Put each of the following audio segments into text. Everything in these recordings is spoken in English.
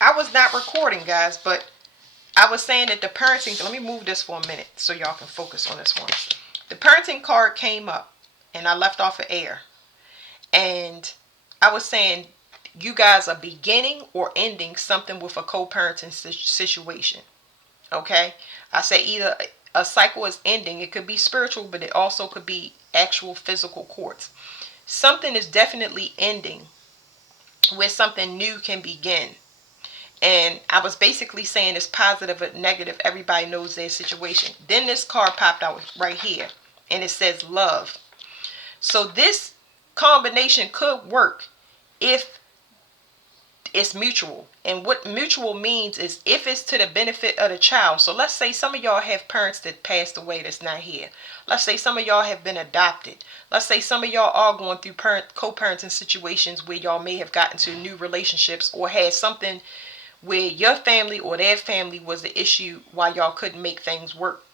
I was not recording, guys, but I was saying that the parenting, let me move this for a minute so y'all can focus on this one. The parenting card came up and I left off of air. And I was saying you guys are beginning or ending something with a co-parenting situation. Okay? I say either a cycle is ending, it could be spiritual, but it also could be actual physical courts. Something is definitely ending where something new can begin. And I was basically saying it's positive or negative. Everybody knows their situation. Then this card popped out right here. And it says love. So this combination could work if it's mutual. And what mutual means is if it's to the benefit of the child. So let's say some of y'all have parents that passed away that's not here. Let's say some of y'all have been adopted. Let's say some of y'all are going through co-parenting situations where y'all may have gotten to new relationships or had something where your family or their family was the issue why y'all couldn't make things work.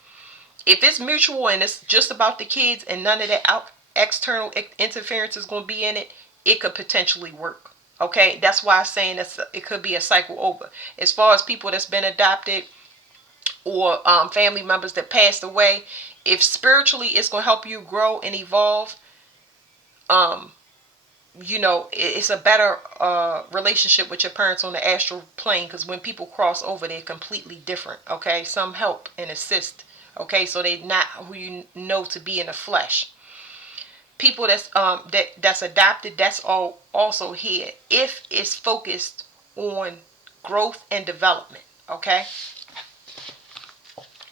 If it's mutual and it's just about the kids and none of that external interference is going to be in it, it could potentially work. Okay, that's why I'm saying it could be a cycle over. As far as people that's been adopted or family members that passed away, if spiritually it's going to help you grow and evolve, um, it's a better relationship with your parents on the astral plane, because when people cross over, they're completely different. Okay, some help and assist. Okay, so they're not who you know to be in the flesh. People that's adopted, that's all also here if it's focused on growth and development. Okay,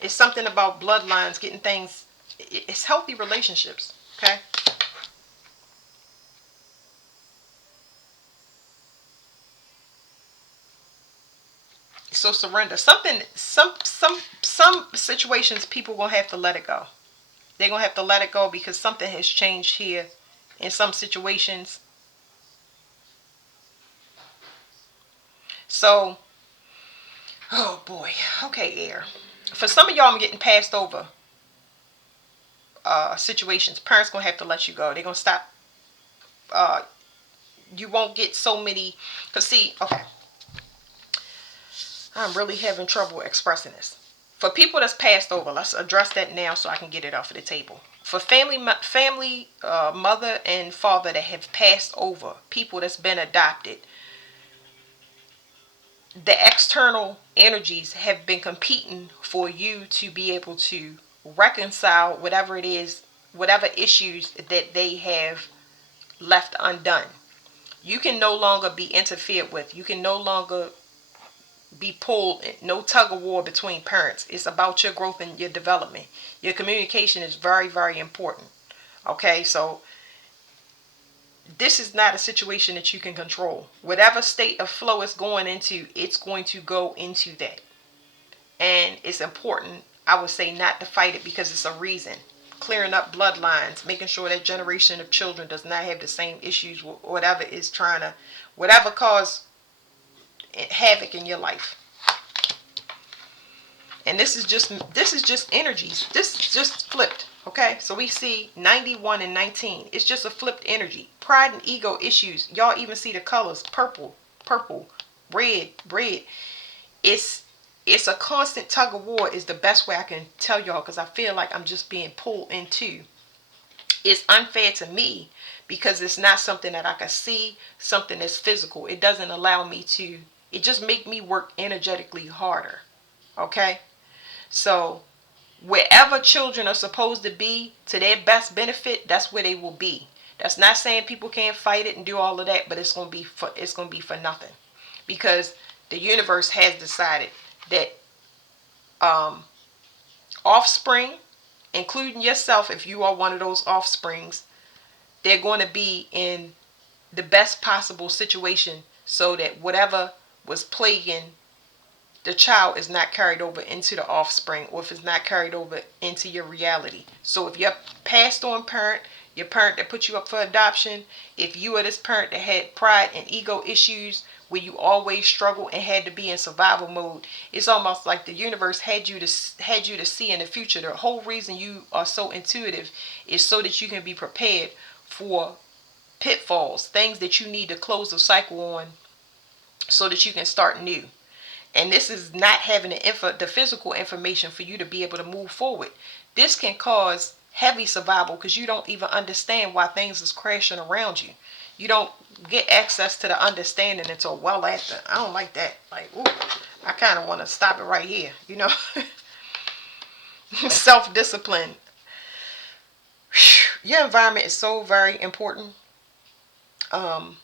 it's something about bloodlines, getting things. It's healthy relationships. Okay. So surrender. Something, some situations people gonna have to let it go. They're gonna have to let it go because something has changed here in some situations. So, oh boy. Okay, air. For some of y'all, I'm getting passed over situations. Parents gonna have to let you go. They're gonna stop. Uh, you won't get so many. Cause see, okay, I'm really having trouble expressing this. For people that's passed over, let's address that now so I can get it off of the table. For family, mother and father that have passed over, people that's been adopted, the external energies have been competing for you to be able to reconcile whatever it is, whatever issues that they have left undone. You can no longer be interfered with. You can no longer be pulled, no tug of war between parents. It's about your growth and your development. Your communication is very, very important. Okay, so this is not a situation that you can control. Whatever state of flow it's going into, it's going to go into that. And it's important, I would say, not to fight it because it's a reason. Clearing up bloodlines, making sure that generation of children does not have the same issues, whatever is trying to, whatever cause havoc in your life. And this is just energies. This is just flipped. Okay, so we see 91 and 19. It's just a flipped energy. Pride and ego issues. Y'all even see the colors: purple, red. It's it's a constant tug of war. Is the best way I can tell y'all, because I feel like I'm just being pulled into. It's unfair to me because it's not something that I can see, something that's physical. It doesn't allow me to. It just make me work energetically harder. Okay. So wherever children are supposed to be to their best benefit, that's where they will be. That's not saying people can't fight it and do all of that, but it's gonna be for nothing, because the universe has decided that um, offspring, including yourself, if you are one of those offsprings, they're going to be in the best possible situation so that whatever was plaguing the child is not carried over into the offspring, or if it's not carried over into your reality. So if your passed on parent, your parent that put you up for adoption, if you are this parent that had pride and ego issues where you always struggled and had to be in survival mode, it's almost like the universe had you to see in the future. The whole reason you are so intuitive is so that you can be prepared for pitfalls, things that you need to close the cycle on so that you can start new. And this is not having the physical information for you to be able to move forward. This can cause heavy survival because you don't even understand why things is crashing around you. You don't get access to the understanding until well after. I don't like that. Like, ooh, I kind of want to stop it right here, you know. Self-discipline. Your environment is so very important. Um,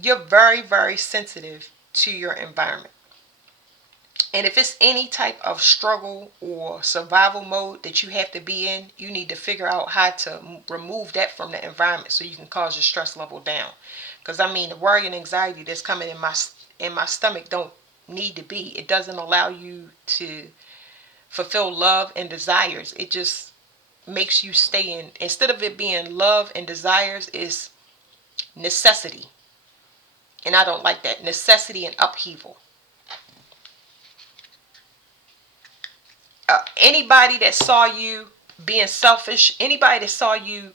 you're very, very sensitive to your environment. And if it's any type of struggle or survival mode that you have to be in, you need to figure out how to remove that from the environment so you can cause your stress level down. Because I mean, the worry and anxiety that's coming in my stomach don't need to be. It doesn't allow you to fulfill love and desires. It just makes you stay in. Instead of it being love and desires, is necessity. And I don't like that. Necessity and upheaval. Anybody that saw you being selfish, anybody that saw you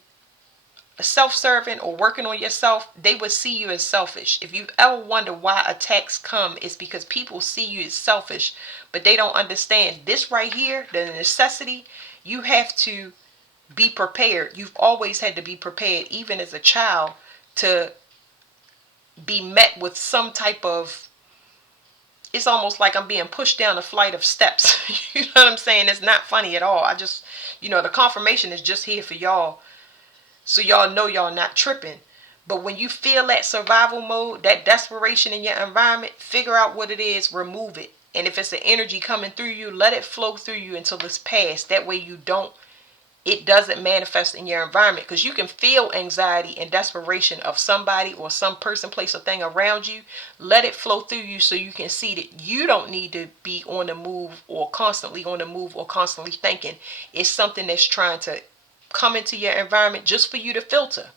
self-serving or working on yourself, they would see you as selfish. If you've ever wondered why attacks come, it's because people see you as selfish, but they don't understand this right here, the necessity. You have to be prepared. You've always had to be prepared, even as a child, to be met with some type of, it's almost like I'm being pushed down a flight of steps. You know what I'm saying? It's not funny at all. I just, the confirmation is just here for y'all, so y'all know y'all not tripping. But when you feel that survival mode, that desperation in your environment, figure out what it is, remove it. And if it's an energy coming through you, let it flow through you until it's past. That way it doesn't manifest in your environment, because you can feel anxiety and desperation of somebody or some person, place, or thing around you. Let it flow through you so you can see that you don't need to be on the move or constantly on the move or constantly thinking. It's something that's trying to come into your environment just for you to filter.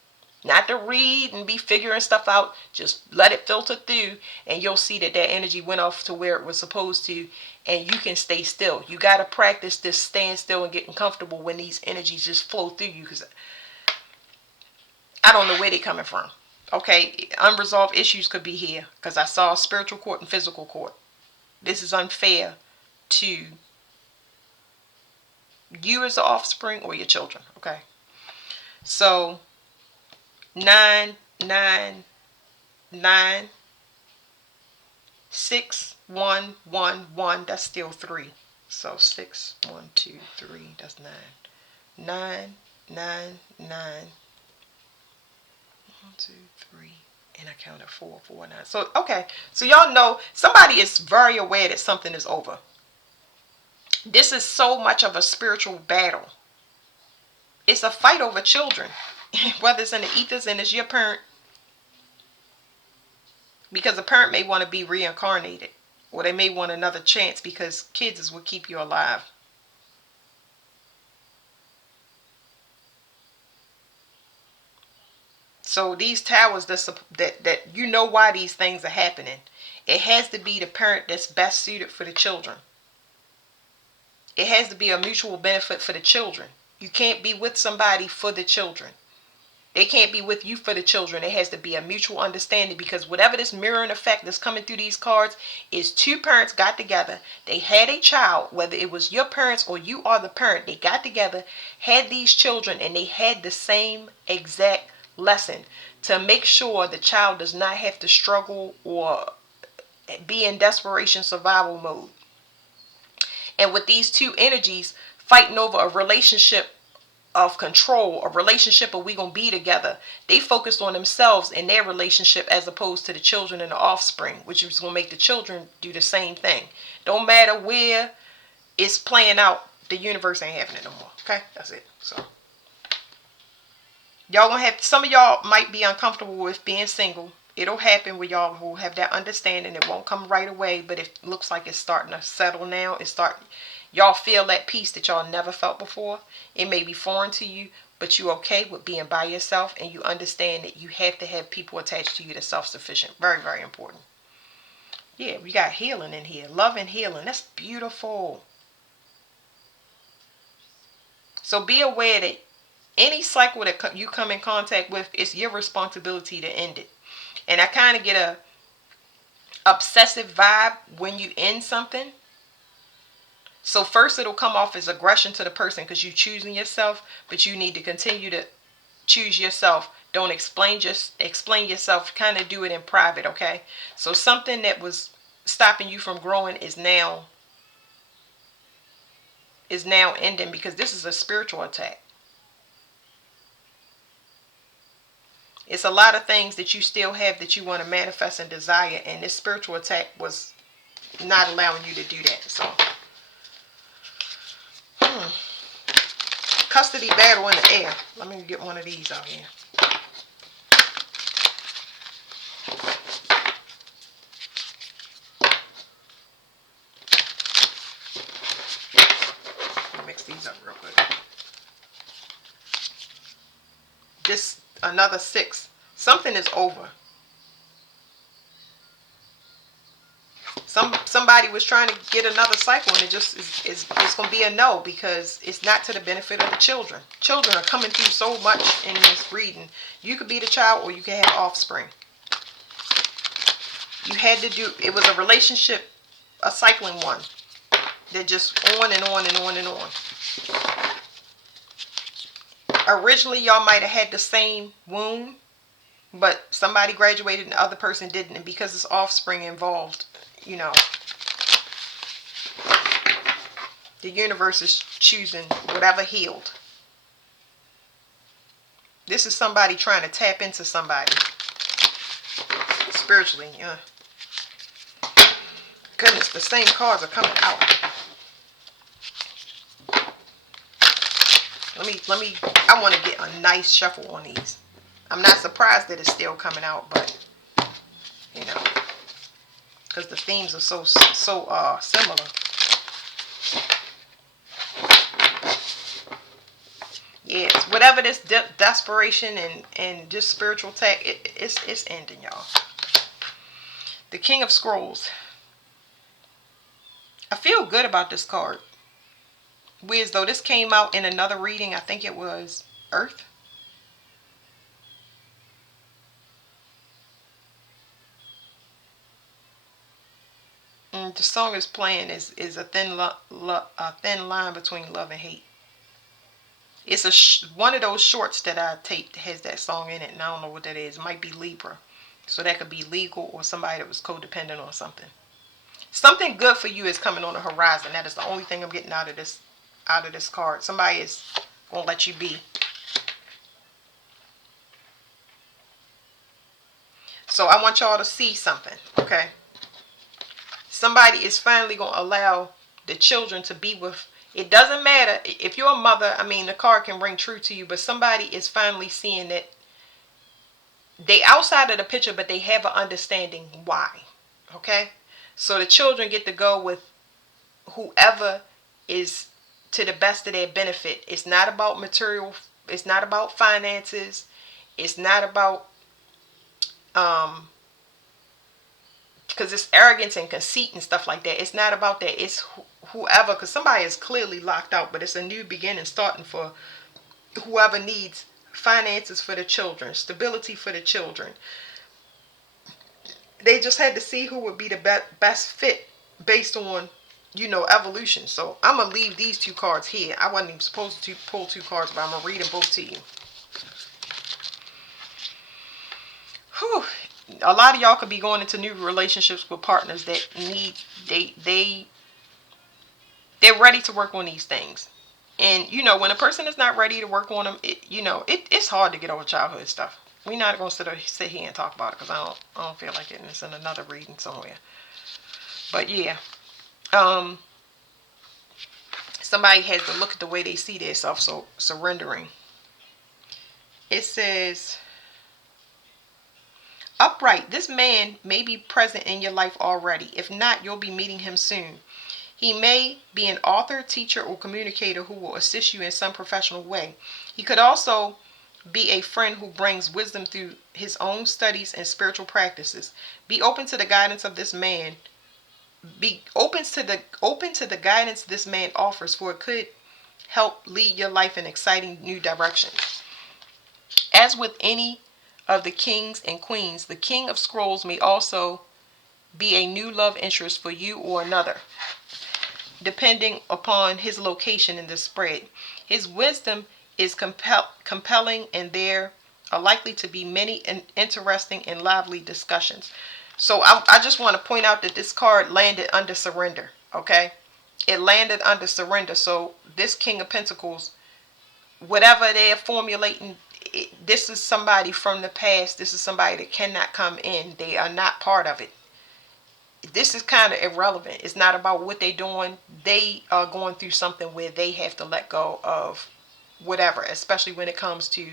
Not to read and be figuring stuff out. Just let it filter through, and you'll see that energy went off to where it was supposed to, and you can stay still. You got to practice this staying still and getting comfortable when these energies just flow through you, because I don't know where they're coming from. Okay, unresolved issues could be here, because I saw spiritual court and physical court. This is unfair to you as the offspring or your children. Okay, so 999 6111, that's still 3. So 6 1 2 3, that's 9. 999 1 2 3, and I counted 4 4 9. So okay, so y'all know somebody is very aware that something is over. This is so much of a spiritual battle. It's a fight over children. Whether it's in the ethers and it's your parent, because a parent may want to be reincarnated, or they may want another chance, because kids is what keep you alive. So these towers, that you know why these things are happening. It has to be the parent that's best suited for the children. It has to be a mutual benefit for the children. You can't be with somebody for the children. They can't be with you for the children. It has to be a mutual understanding, because whatever this mirroring effect that's coming through these cards is two parents got together. They had a child, whether it was your parents or you are the parent. They got together, had these children, and they had the same exact lesson to make sure the child does not have to struggle or be in desperation survival mode. And with these two energies fighting over a relationship of control, a relationship of we gonna be together, they focused on themselves and their relationship as opposed to the children and the offspring, which is gonna make the children do the same thing. Don't matter where it's playing out, the universe ain't having it no more. Okay, that's it. So y'all gonna have, some of y'all might be uncomfortable with being single. It'll happen where y'all will have that understanding. It won't come right away, but it looks like it's starting to settle now. Y'all feel that peace that y'all never felt before. It may be foreign to you, but you okay with being by yourself, and you understand that you have to have people attached to you that's self-sufficient. Very, very important. Yeah, we got healing in here. Love and healing. That's beautiful. So be aware that any cycle that you come in contact with, it's your responsibility to end it. And I kind of get a obsessive vibe when you end something. So first it'll come off as aggression to the person because you're choosing yourself, but you need to continue to choose yourself. Don't explain yourself. Kind of do it in private, okay? So something that was stopping you from growing is now ending, because this is a spiritual attack. It's a lot of things that you still have that you want to manifest and desire, and this spiritual attack was not allowing you to do that. So custody battle in the air. Let me get one of these out here. Mix these up real quick. Just another 6. Something is over. Somebody was trying to get another cycle, and it just is it's going to be a no, because it's not to the benefit of the children. Children are coming through so much in this reading. You could be the child, or you could have offspring. You had to do, it was a relationship, a cycling one, that just on and on and on and on. Originally, y'all might have had the same womb, but somebody graduated and the other person didn't, and because it's offspring involved, you know, the universe is choosing whatever healed. This is somebody trying to tap into somebody spiritually. Yeah. Goodness, the same cards are coming out. Let me, I want to get a nice shuffle on these. I'm not surprised that it's still coming out, but, you know, because the themes are so similar. Yes, whatever this desperation and just spiritual attack, it's ending, y'all. The King of Scrolls. I feel good about this card. Weird though, this came out in another reading. I think it was Earth. And the song is playing is a thin line between love and hate. It's one of those shorts that I taped has that song in it, and I don't know what that is. It might be Libra. So that could be legal, or somebody that was codependent on something. Something good for you is coming on the horizon. That is the only thing I'm getting out of this card. Somebody is going to let you be. So I want y'all to see something, okay? Somebody is finally going to allow the children to be with. It doesn't matter if you're a mother. I mean, the card can ring true to you, but somebody is finally seeing that they outside of the picture, but they have an understanding why, okay? So the children get to go with whoever is to the best of their benefit. It's not about material. It's not about finances. It's not about because it's arrogance and conceit and stuff like that. It's not about that. It's whoever, because somebody is clearly locked out, but it's a new beginning starting for whoever needs finances for the children, stability for the children. They just had to see who would be the best fit based on, you know, evolution. So I'm going to leave these 2 cards here. I wasn't even supposed to pull 2 cards, but I'm going to read them both to you. Whew. A lot of y'all could be going into new relationships with partners that need, they're ready to work on these things. And, you know, when a person is not ready to work on them, it's hard to get over childhood stuff. We're not going to sit here and talk about it because I don't feel like it. And it's in another reading somewhere. But yeah, somebody has to look at the way they see themselves. So surrendering. It says, upright. This man may be present in your life already. If not, you'll be meeting him soon. He may be an author, teacher, or communicator who will assist you in some professional way. He could also be a friend who brings wisdom through his own studies and spiritual practices. Be open to the guidance of this man. Be open to the guidance this man offers, for it could help lead your life in exciting new directions. As with any of the kings and queens. The King of Scrolls may also be a new love interest for you or another, depending upon his location in the spread. His wisdom is compelling, and there are likely to be many interesting and lively discussions. So I just want to point out that this card landed under surrender, okay? It landed under surrender. So this King of Pentacles, whatever they're formulating, this is somebody from the past. This is somebody that cannot come in. They are not part of it. This is kind of irrelevant. It's not about what they're doing. They are going through something where they have to let go of whatever, especially when it comes to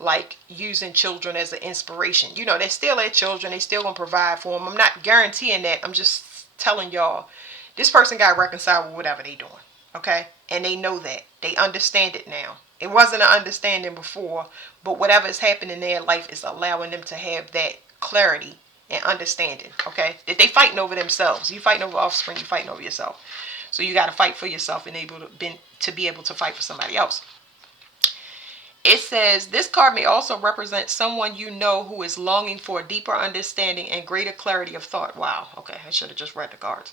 like using children as an inspiration. You know, they're still their children. They still gonna provide for them. I'm not guaranteeing that. I'm just telling y'all, this person got reconciled with whatever they doing. Okay? And they know that. They understand it now. It wasn't an understanding before, but whatever is happening in their life is allowing them to have that clarity and understanding. Okay? That they fighting over themselves. You fighting over offspring, you fighting over yourself. So you got to fight for yourself and be able to fight for somebody else. It says, this card may also represent someone you know who is longing for a deeper understanding and greater clarity of thought. Wow. Okay, I should have just read the cards.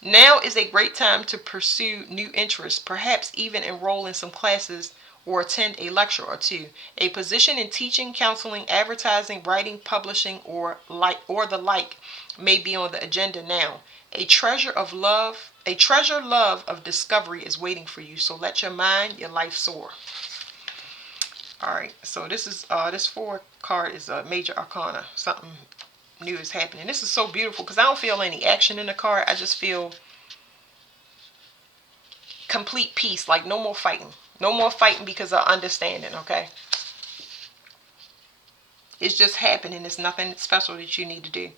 Now is a great time to pursue new interests, perhaps even enroll in some classes or attend a lecture or two. A position in teaching, counseling, advertising, writing, publishing, or the like may be on the agenda now. A treasure love of discovery is waiting for you. So let your mind, your life soar. All right, so this is this 4 card is a major arcana. Something new is happening. This is so beautiful because I don't feel any action in the card. I just feel complete peace. Like no more fighting. No more fighting because of understanding, okay? It's just happening. It's nothing special that you need to do.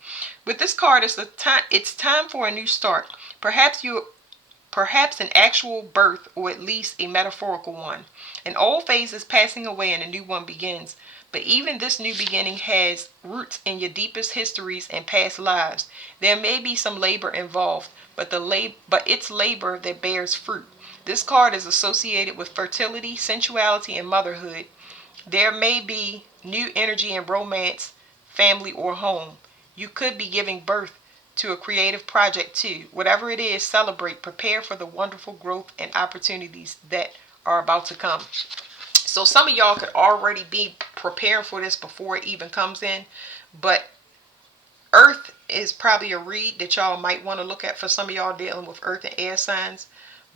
With this card, it's time for a new start. Perhaps an actual birth, or at least a metaphorical one. An old phase is passing away and a new one begins. But even this new beginning has roots in your deepest histories and past lives. There may be some labor involved, but it's labor that bears fruit. This card is associated with fertility, sensuality, and motherhood. There may be new energy in romance, family, or home. You could be giving birth to a creative project too. Whatever it is, celebrate, prepare for the wonderful growth and opportunities that are about to come. So some of y'all could already be preparing for this before it even comes in, but Earth is probably a read that y'all might want to look at for some of y'all dealing with Earth and air signs.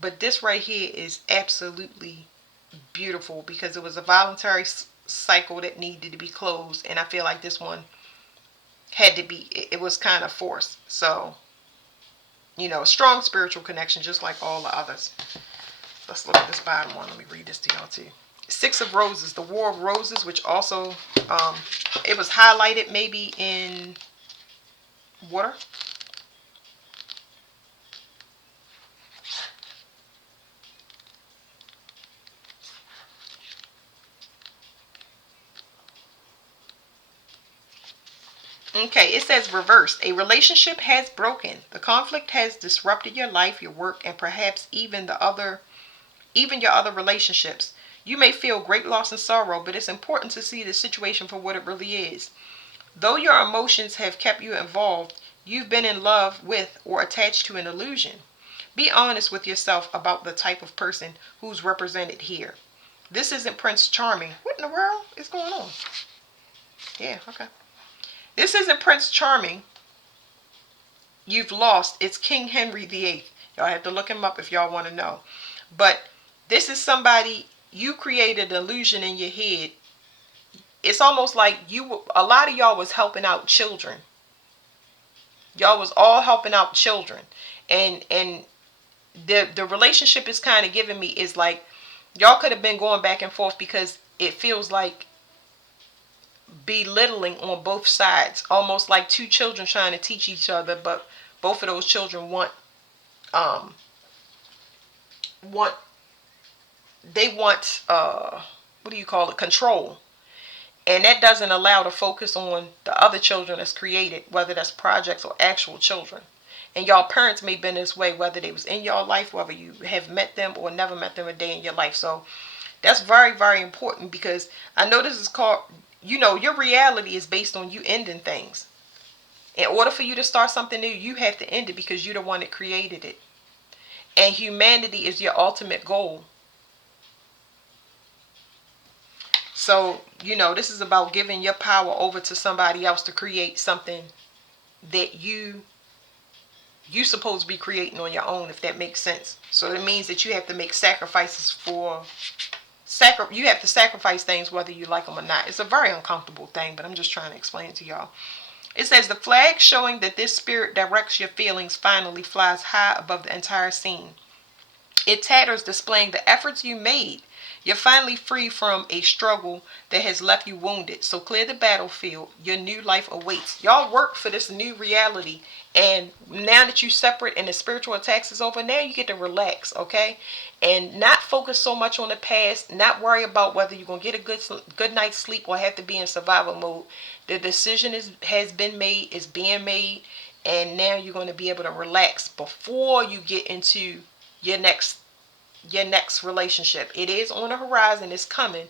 But this right here is absolutely beautiful because it was a voluntary cycle that needed to be closed, and I feel like this one had to be, it was kind of forced. So, you know, strong spiritual connection, just like all the others. Let's look at this bottom one. Let me read this to y'all too. 6 of Roses, the War of Roses, which also, it was highlighted maybe in water. Okay, it says reversed. A relationship has broken. The conflict has disrupted your life, your work, and perhaps even your other relationships. You may feel great loss and sorrow, but it's important to see the situation for what it really is. Though your emotions have kept you involved, you've been in love with or attached to an illusion. Be honest with yourself about the type of person who's represented here. This isn't Prince Charming. What in the world is going on? Yeah, okay. This isn't Prince Charming. You've lost. It's King Henry VIII. Y'all have to look him up if y'all want to know. But this is somebody, you created an illusion in your head. It's almost like a lot of y'all was helping out children. Y'all was all helping out children. And the relationship is kind of giving me is like, y'all could have been going back and forth because it feels like belittling on both sides, almost like 2 children trying to teach each other, but both of those children want what do you call it, control, and that doesn't allow to focus on the other children that's created, whether that's projects or actual children. And y'all parents may have been this way, whether they was in your life, whether you have met them or never met them a day in your life. So that's very, very important, because I know this is called, your reality is based on you ending things. In order for you to start something new, you have to end it because you're the one that created it. And humanity is your ultimate goal. So, this is about giving your power over to somebody else to create something that you supposed to be creating on your own, if that makes sense. So it means that you have to make sacrifices you have to sacrifice things whether you like them or not. It's a very uncomfortable thing, but I'm just trying to explain it to y'all. It says the flag showing that this spirit directs your feelings finally flies high above the entire scene. It tatters, displaying the efforts you made. You're finally free from a struggle that has left you wounded. So clear the battlefield. Your new life awaits. Y'all work for this new reality. And now that you're separate and the spiritual attacks is over, now you get to relax, okay? And not focus so much on the past. Not worry about whether you're going to get a good night's sleep or have to be in survival mode. The decision has been made, is being made. And now you're going to be able to relax before you get into your next relationship. It is on the horizon, it's coming,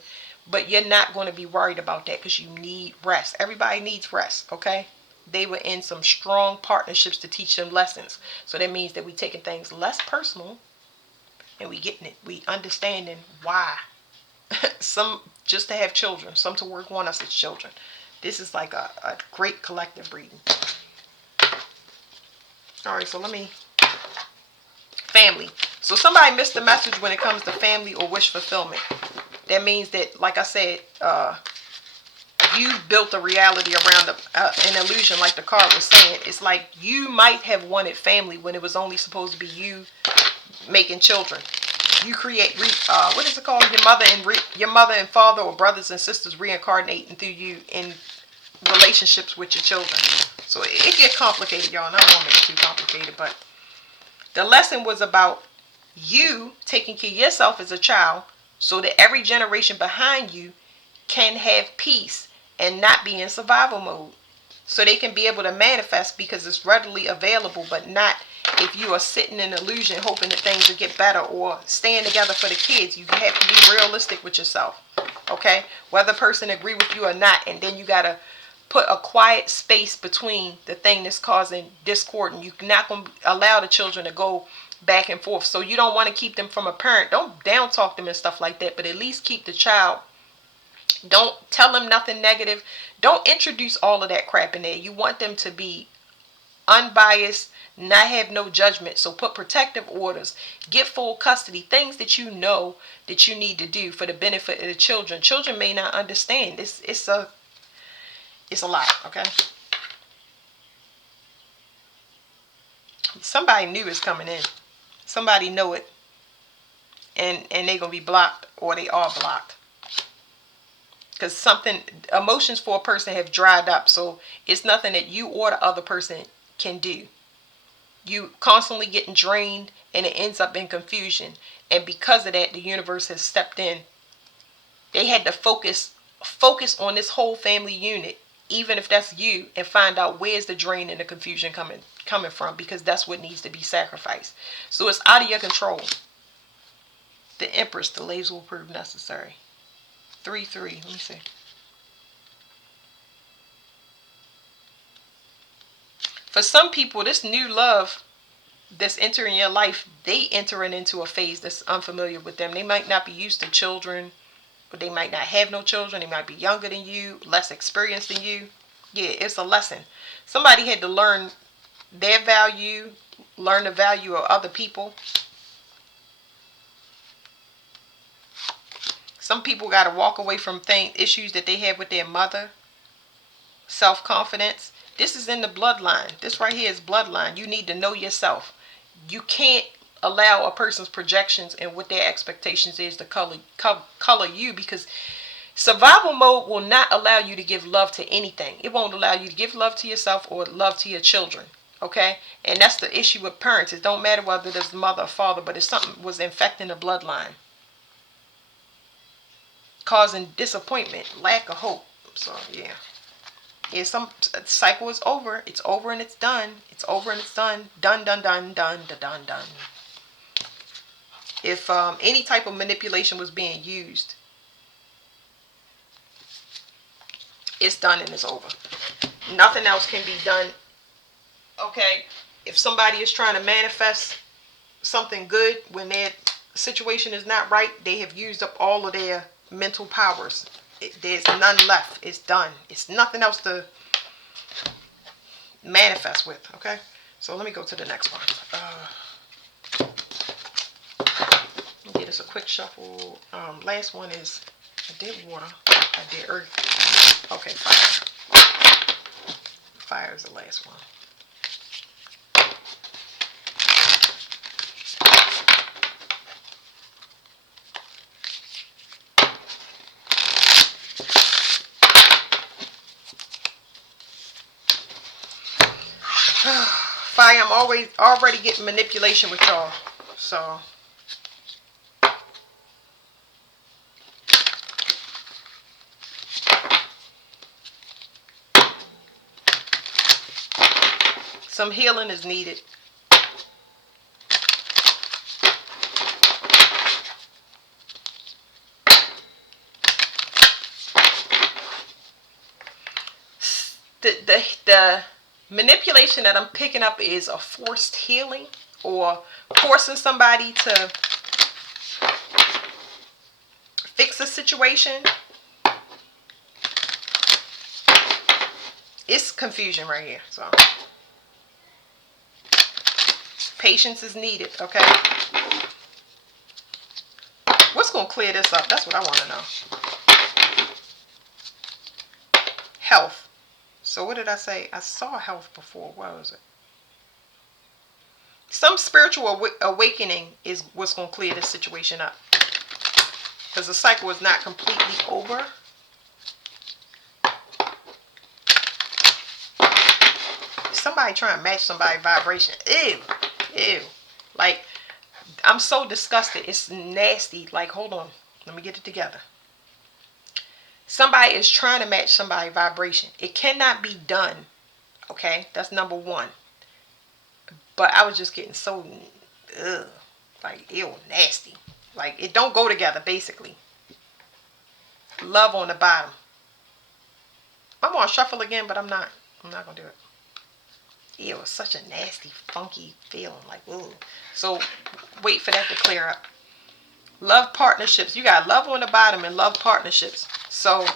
but you're not going to be worried about that because you need rest. Everybody needs rest, okay? They were in some strong partnerships to teach them lessons. So that means that we taking things less personal and we getting it. We understanding why. Some just to have children, some to work on us as children. This is like a great collective breeding. All right, so family. So somebody missed the message when it comes to family or wish fulfillment. That means that, like I said, you built a reality around an illusion, like the card was saying. It's like you might have wanted family when it was only supposed to be you making children. You create, what is it called? Your mother and father or brothers and sisters reincarnating through you in relationships with your children. So it gets complicated, y'all. And I don't want to make it too complicated, but the lesson was about you taking care of yourself as a child so that every generation behind you can have peace and not be in survival mode. So they can be able to manifest because it's readily available, but not if you are sitting in illusion hoping that things will get better or staying together for the kids. You have to be realistic with yourself. Okay? Whether a person agree with you or not, and then you got to put a quiet space between the thing that's causing discord, and you're not going to allow the children to go back and forth. So you don't want to keep them from a parent. Don't down talk them and stuff like that, but at least keep the child. Don't tell them nothing negative. Don't introduce all of that crap in there. You want them to be unbiased, not have no judgment. So put protective orders, get full custody, things that you know that you need to do for the benefit of the children. Children may not understand. It's a lot, okay? Somebody new is coming in. Somebody know it. And they're going to be blocked, or they are blocked. Because emotions for a person have dried up. So it's nothing that you or the other person can do. You constantly getting drained, and it ends up in confusion. And because of that, the universe has stepped in. They had to focus on this whole family unit, even if that's you, and find out where's the drain and the confusion coming from, because that's what needs to be sacrificed. So it's out of your control. The Empress, delays will prove necessary. 3-3. Let me see. For some people, this new love that's entering your life, they entering into a phase that's unfamiliar with them. They might not be used to children, but they might not have no children. They might be younger than you, less experienced than you. Yeah, it's a lesson. Somebody had to learn their value, learn the value of other people. Some people got to walk away from issues that they have with their mother. Self-confidence. This is in the bloodline. This right here is bloodline. You need to know yourself. You can't allow a person's projections and what their expectations is to color you, because survival mode will not allow you to give love to anything. It won't allow you to give love to yourself or love to your children. Okay? And that's the issue with parents. It don't matter whether there's mother or father, but if something was infecting the bloodline, causing disappointment, lack of hope. So yeah. Yeah, some cycle is over. It's over and it's done. It's over and it's done. Done, done, done, done, done, done, done. If any type of manipulation was being used, It's done and it's over. Nothing else can be done. Okay? If somebody is trying to manifest something good when their situation is not right, they have used up all of their mental powers. There's none left. It's done. It's nothing else to manifest with. Okay? So let me go to the next one. Get us a quick shuffle. Last one is, I did water, I did earth. Okay, fire. Fire is the last one. Fire, I'm already getting manipulation with y'all. So some healing is needed. The manipulation that I'm picking up is a forced healing, or forcing somebody to fix a situation. It's confusion right here. So patience is needed. Okay, what's going to clear this up? That's what I want to know. Health. So what did I say? I saw health before. What was it? Some spiritual awakening is what's going to clear this situation up. Because the cycle is not completely over. Somebody trying to match somebody's vibration. Ew. Ew. Like, I'm so disgusted. It's nasty. Like, hold on. Let me get it together. Somebody is trying to match somebody's vibration. It cannot be done. Okay? That's number one. But I was just getting so, like, ew, nasty. Like, it don't go together, basically. Love on the bottom. I'm going to shuffle again, but I'm not going to do it. Ew, it's such a nasty, funky feeling. Like, ooh. So, wait for that to clear up. Love partnerships. You got love on the bottom and love partnerships. So,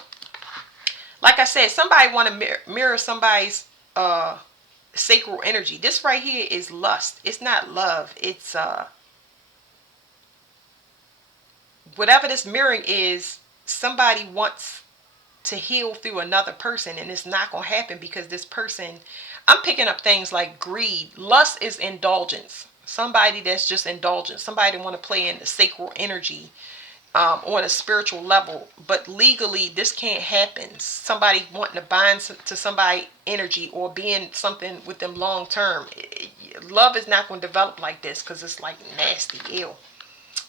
like I said, somebody want to mirror somebody's sacral energy. This right here is lust. It's not love. It's whatever this mirroring is, somebody wants to heal through another person, and it's not going to happen because this person, I'm picking up things like greed. Lust is indulgence. Somebody that's just indulgent. Somebody want to play in the sacral energy on a spiritual level. But legally, this can't happen. Somebody wanting to bind to somebody energy or being something with them long term. Love is not going to develop like this because it's like nasty, ew.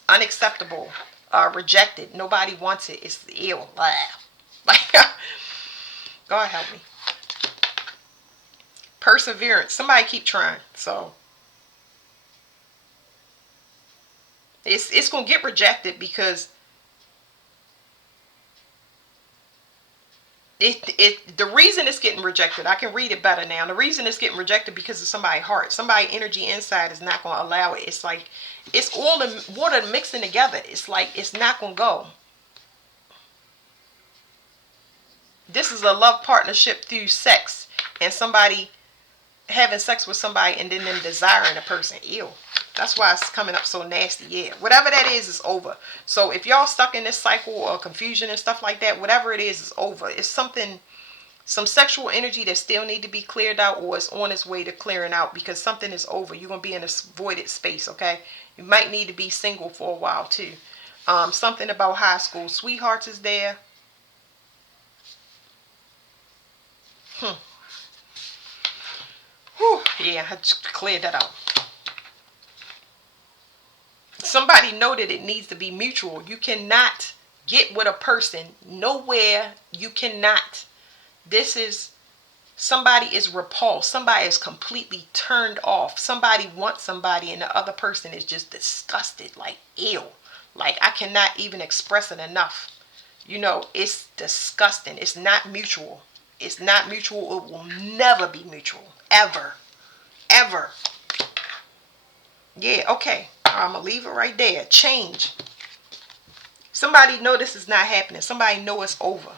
Unacceptable. Rejected. Nobody wants it. It's ew. Like, God help me. Perseverance. Somebody keep trying. So it's going to get rejected because the reason it's getting rejected, I can read it better now. The reason it's getting rejected because of somebody's heart. Somebody's energy inside is not going to allow it. It's like it's all the water mixing together. It's like it's not going to go. This is a love partnership through sex, and somebody having sex with somebody and then them desiring a person. Ew. That's why it's coming up so nasty. Yeah. Whatever that is over. So if y'all stuck in this cycle or confusion and stuff like that, whatever it is over. It's something, some sexual energy that still need to be cleared out, or it's on its way to clearing out because something is over. You're going to be in a voided space, okay? You might need to be single for a while too. Something about high school sweethearts is there. Whew, yeah, I just cleared that out. Somebody know that it needs to be mutual. You cannot get with a person nowhere. You cannot. This is, somebody is repulsed. Somebody is completely turned off. Somebody wants somebody and the other person is just disgusted. Like, ew. Like, I cannot even express it enough. You know, it's disgusting. It's not mutual. It's not mutual. It will never be mutual. Ever. Ever. Yeah, okay. I'm going to leave it right there. Change. Somebody know this is not happening. Somebody know it's over.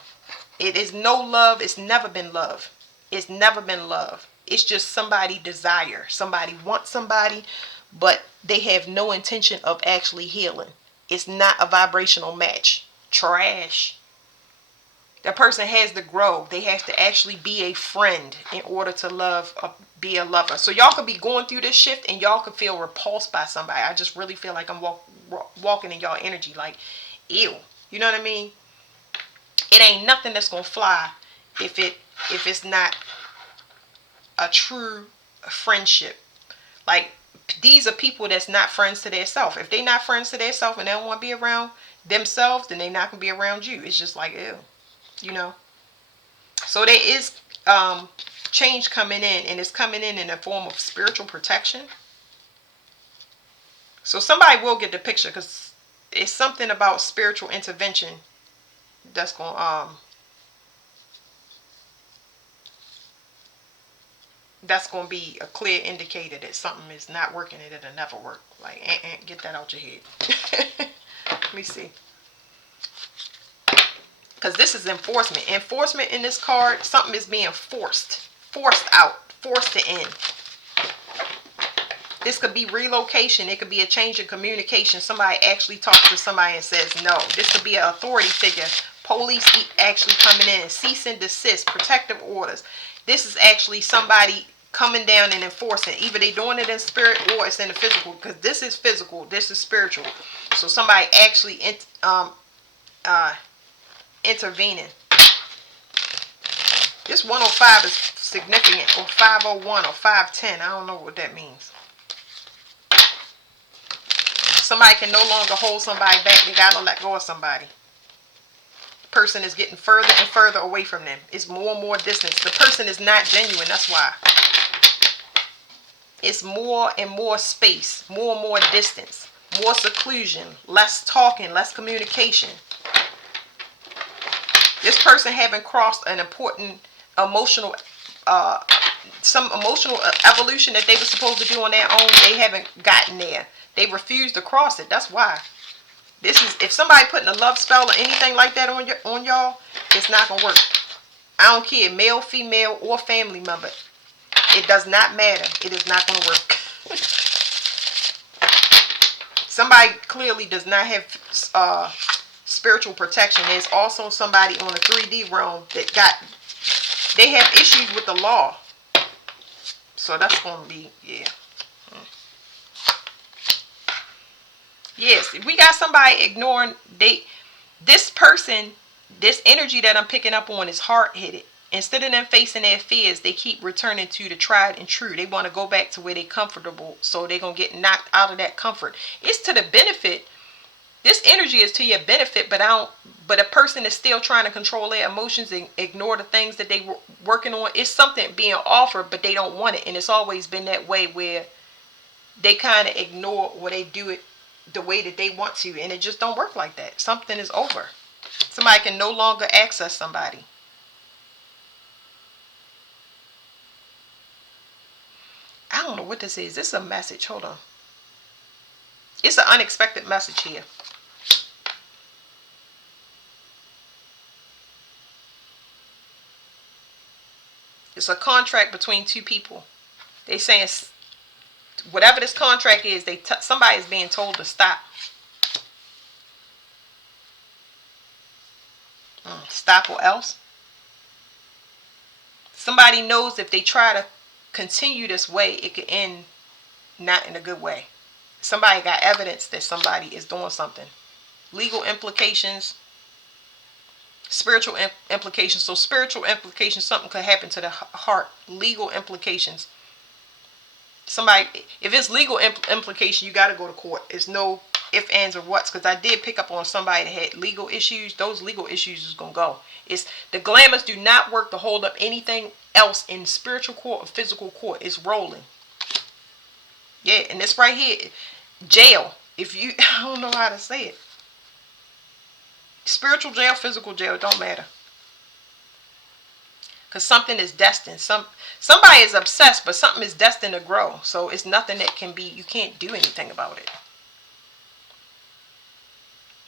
It is no love. It's never been love. It's never been love. It's just somebody desire. Somebody wants somebody, but they have no intention of actually healing. It's not a vibrational match. Trash. That person has to grow. They have to actually be a friend in order to love, be a lover. So y'all could be going through this shift and y'all could feel repulsed by somebody. I just really feel like I'm walking in y'all energy like, ew. You know what I mean? It ain't nothing that's gonna fly if it's not a true friendship. Like, these are people that's not friends to their self. If they not friends to their self and they don't want to be around themselves, then they not gonna be around you. It's just like, ew. You know. So there is change coming in, and it's coming in the form of spiritual protection. So somebody will get the picture, because it's something about spiritual intervention that's going to be a clear indicator that something is not working and it'll never work. Like, get that out your head. Let me see. Because this is enforcement. Enforcement in this card, something is being forced. Forced out. Forced to end. This could be relocation. It could be a change in communication. Somebody actually talks to somebody and says no. This could be an authority figure. Police actually coming in. Cease and desist. Protective orders. This is actually somebody coming down and enforcing. Either they doing it in spirit or it's in the physical. Because this is physical. This is spiritual. So somebody actually intervening. This 105 is significant, or 501 or 510. I don't know what that means. Somebody can no longer hold somebody back. They gotta let go of somebody. The person is getting further and further away from them. It's more and more distance. The person is not genuine. That's why. It's more and more space, more and more distance, more seclusion, less talking, less communication. This person haven't crossed an important emotional, some emotional evolution that they were supposed to do on their own. They haven't gotten there. They refuse to cross it. That's why. This is, if somebody putting a love spell or anything like that on y'all, it's not gonna work. I don't care, male, female, or family member. It does not matter. It is not gonna work. Somebody clearly does not have spiritual protection. There's also somebody on the 3D realm that they have issues with the law. So that's going to be, yeah. Yes, if we got somebody ignoring, this person, this energy that I'm picking up on is hard-headed. Instead of them facing their fears, they keep returning to the tried and true. They want to go back to where they're comfortable, so they're going to get knocked out of that comfort. It's to the benefit. This energy is to your benefit, but a person is still trying to control their emotions and ignore the things that they were working on. It's something being offered, but they don't want it. And it's always been that way, where they kind of ignore, or they do it the way that they want to, and it just don't work like that. Something is over. Somebody can no longer access somebody. I don't know what this is. This is a message. Hold on. It's an unexpected message here. It's a contract between two people. They saying whatever this contract is, somebody is being told to stop. Stop or else. Somebody knows if they try to continue this way, it could end not in a good way. Somebody got evidence that somebody is doing something. Legal implications, spiritual implications. So spiritual implications, something could happen to the heart. Legal implications. Somebody, if it's legal implication, you got to go to court. It's no ifs, ands, or whats. Because I did pick up on somebody that had legal issues. Those legal issues is going to go. It's the glamours do not work to hold up anything else in spiritual court or physical court. It's rolling. Yeah, and this right here, jail. If you, I don't know how to say it. Spiritual jail, physical jail, it don't matter. Because something is destined. Somebody is obsessed, but something is destined to grow. So it's nothing that can be, you can't do anything about it.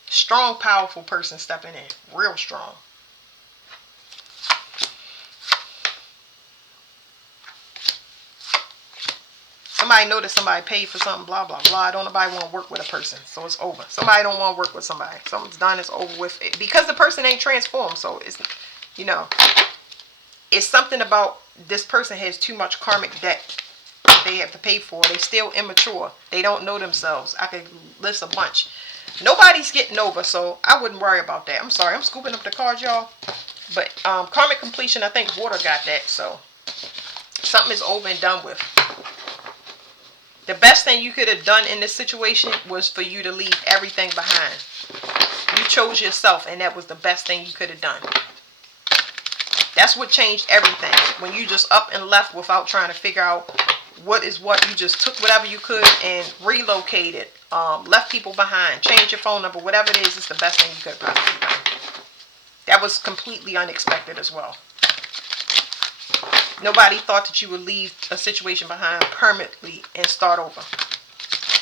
Strong, powerful person stepping in. Real strong. Somebody know that somebody paid for something, blah, blah, blah. Don't nobody want to work with a person. So it's over. Somebody don't want to work with somebody. Something's done, it's over with. Because the person ain't transformed. So it's, you know, it's something about this person has too much karmic debt they have to pay for. They still immature. They don't know themselves. I could list a bunch. Nobody's getting over, so I wouldn't worry about that. I'm sorry, I'm scooping up the cards, y'all. But karmic completion, I think water got that. So something is over and done with. The best thing you could have done in this situation was for you to leave everything behind. You chose yourself, and that was the best thing you could have done. That's what changed everything. When you just up and left without trying to figure out what is what, you just took whatever you could and relocated, left people behind, changed your phone number, whatever it is, it's the best thing you could have possibly done. That was completely unexpected as well. Nobody thought that you would leave a situation behind permanently and start over.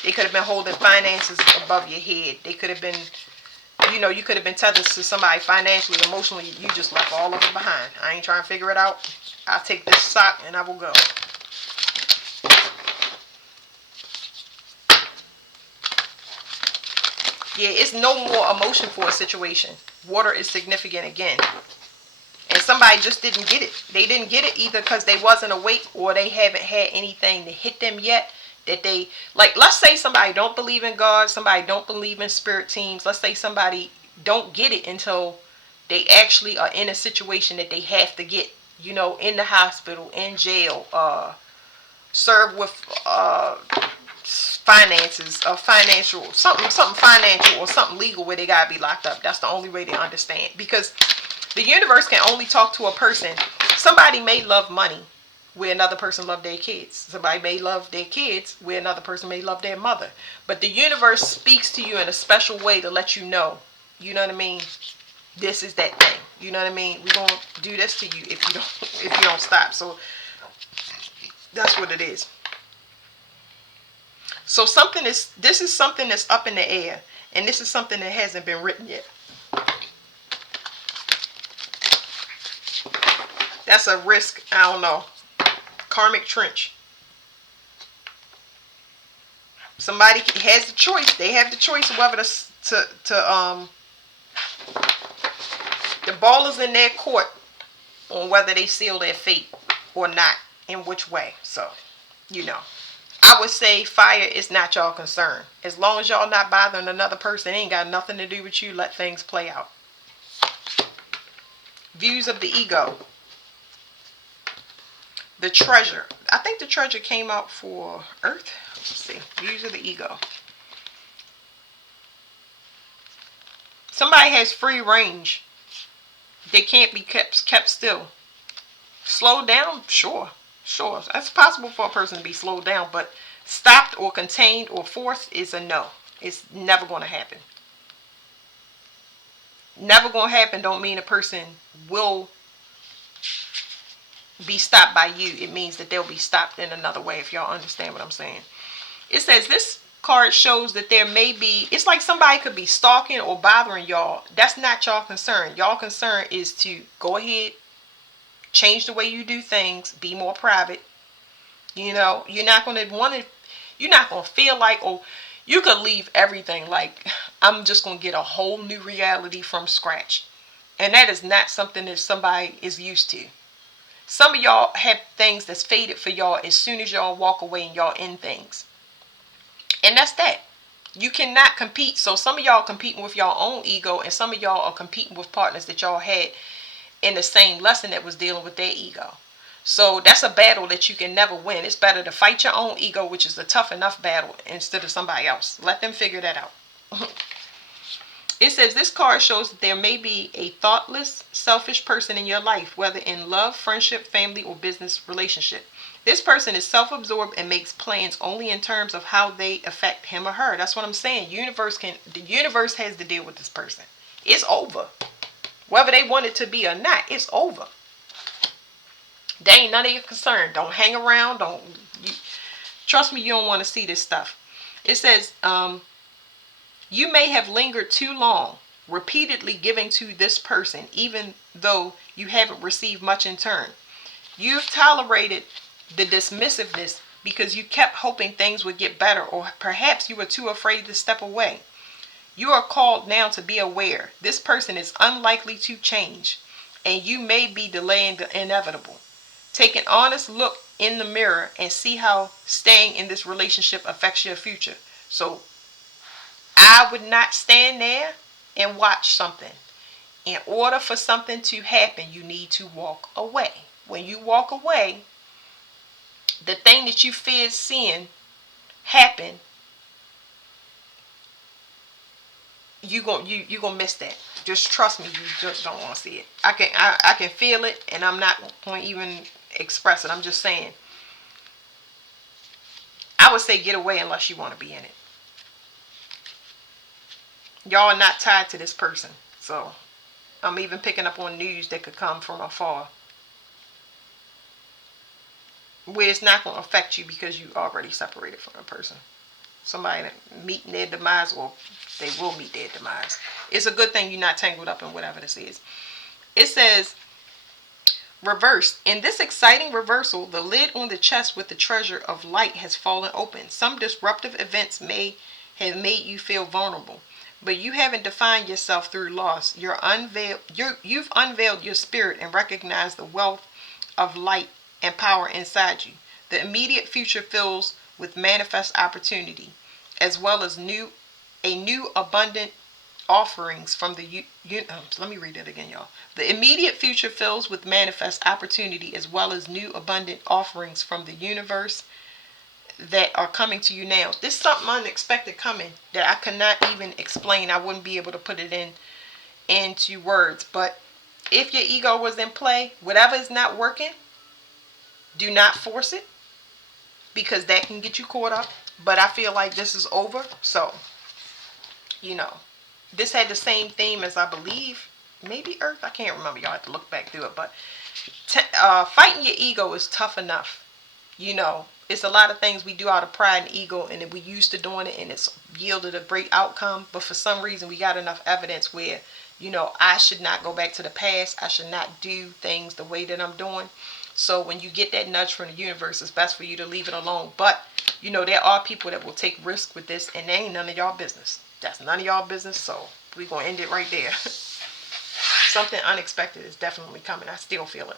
They could have been holding finances above your head. They could have been, you know, you could have been tethered to somebody financially, emotionally. You just left all of it behind. I ain't trying to figure it out. I'll take this sock and I will go. Yeah, it's no more emotion for a situation. Water is significant again. And somebody just didn't get it. They didn't get it either because they wasn't awake or they haven't had anything to hit them yet. That they, like, let's say somebody don't believe in God, somebody don't believe in spirit teams. Let's say somebody don't get it until they actually are in a situation that they have to get, you know, in the hospital, in jail, served with finances, financial, something financial or something legal where they gotta be locked up. That's the only way they understand. Because the universe can only talk to a person. Somebody may love money where another person love their kids. Somebody may love their kids where another person may love their mother. But the universe speaks to you in a special way to let you know, you know what I mean? This is that thing. You know what I mean? We're gonna do this to you if you don't stop. So that's what it is. So this is something that's up in the air, and this is something that hasn't been written yet. That's a risk. I don't know. Karmic trench. Somebody has the choice. They have the choice of whether the ball is in their court on whether they seal their fate or not, in which way. So, you know, I would say fire is not y'all concern. As long as y'all not bothering another person, it ain't got nothing to do with you. Let things play out. Views of the ego. The treasure. I think the treasure came out for Earth. Let's see. Views of the ego. Somebody has free range. They can't be kept still. Slow down? Sure. Sure. That's possible for a person to be slowed down, but stopped or contained or forced is a no. It's never going to happen. Never going to happen don't mean a person will be stopped by you. It means that they'll be stopped in another way, if y'all understand what I'm saying. It says this card shows that there may be, it's like somebody could be stalking or bothering y'all. That's not y'all concern. Y'all concern is to go ahead, change the way you do things, be more private. You know, you're not going to feel like, oh, you could leave everything like, I'm just going to get a whole new reality from scratch. And that is not something that somebody is used to. Some of y'all have things that's faded for y'all as soon as y'all walk away and y'all end things. And that's that. You cannot compete. So some of y'all competing with your own ego, and some of y'all are competing with partners that y'all had in the same lesson that was dealing with their ego. So that's a battle that you can never win. It's better to fight your own ego, which is a tough enough battle, instead of somebody else. Let them figure that out. It says this card shows that there may be a thoughtless, selfish person in your life, whether in love, friendship, family, or business relationship. This person is self-absorbed and makes plans only in terms of how they affect him or her. That's what I'm saying. The universe has to deal with this person. It's over. Whether they want it to be or not, it's over. They ain't none of your concern. Don't hang around. Don't you, trust me. You don't want to see this stuff. It says, you may have lingered too long, repeatedly giving to this person, even though you haven't received much in turn. You've tolerated the dismissiveness because you kept hoping things would get better, or perhaps you were too afraid to step away. You are called now to be aware. This person is unlikely to change, and you may be delaying the inevitable. Take an honest look in the mirror and see how staying in this relationship affects your future. So I would not stand there and watch something. In order for something to happen, you need to walk away. When you walk away, the thing that you feared seeing happen, you gonna miss that. Just trust me, you just don't want to see it. I can feel it, and I'm not going to even express it. I'm just saying, I would say get away unless you want to be in it. Y'all are not tied to this person, so I'm even picking up on news that could come from afar, where it's not going to affect you because you already separated from a person. Somebody that meeting their demise, or they will meet their demise. It's a good thing you're not tangled up in whatever this is. It says, reverse. In this exciting reversal, the lid on the chest with the treasure of light has fallen open. Some disruptive events may have made you feel vulnerable, but you haven't defined yourself through loss. You've unveiled your spirit and recognized the wealth of light and power inside you. The immediate future fills with manifest opportunity, as well as new abundant offerings from the let me read it again, y'all. The immediate future fills with manifest opportunity, as well as new abundant offerings from the universe that are coming to you now. There's something unexpected coming that I cannot even explain. I wouldn't be able to put it into words. But if your ego was in play, whatever is not working, do not force it, because that can get you caught up. But I feel like this is over. So, this had the same theme as, I believe, maybe Earth. I can't remember. Y'all have to look back through it. But fighting your ego is tough enough. It's a lot of things we do out of pride and ego, and we used to doing it, and it's yielded a great outcome. But for some reason, we got enough evidence where, I should not go back to the past. I should not do things the way that I'm doing. So when you get that nudge from the universe, it's best for you to leave it alone. But, there are people that will take risk with this, and they ain't none of y'all business. That's none of y'all business, so we're going to end it right there. Something unexpected is definitely coming. I still feel it.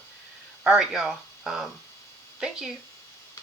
All right, y'all. Thank you.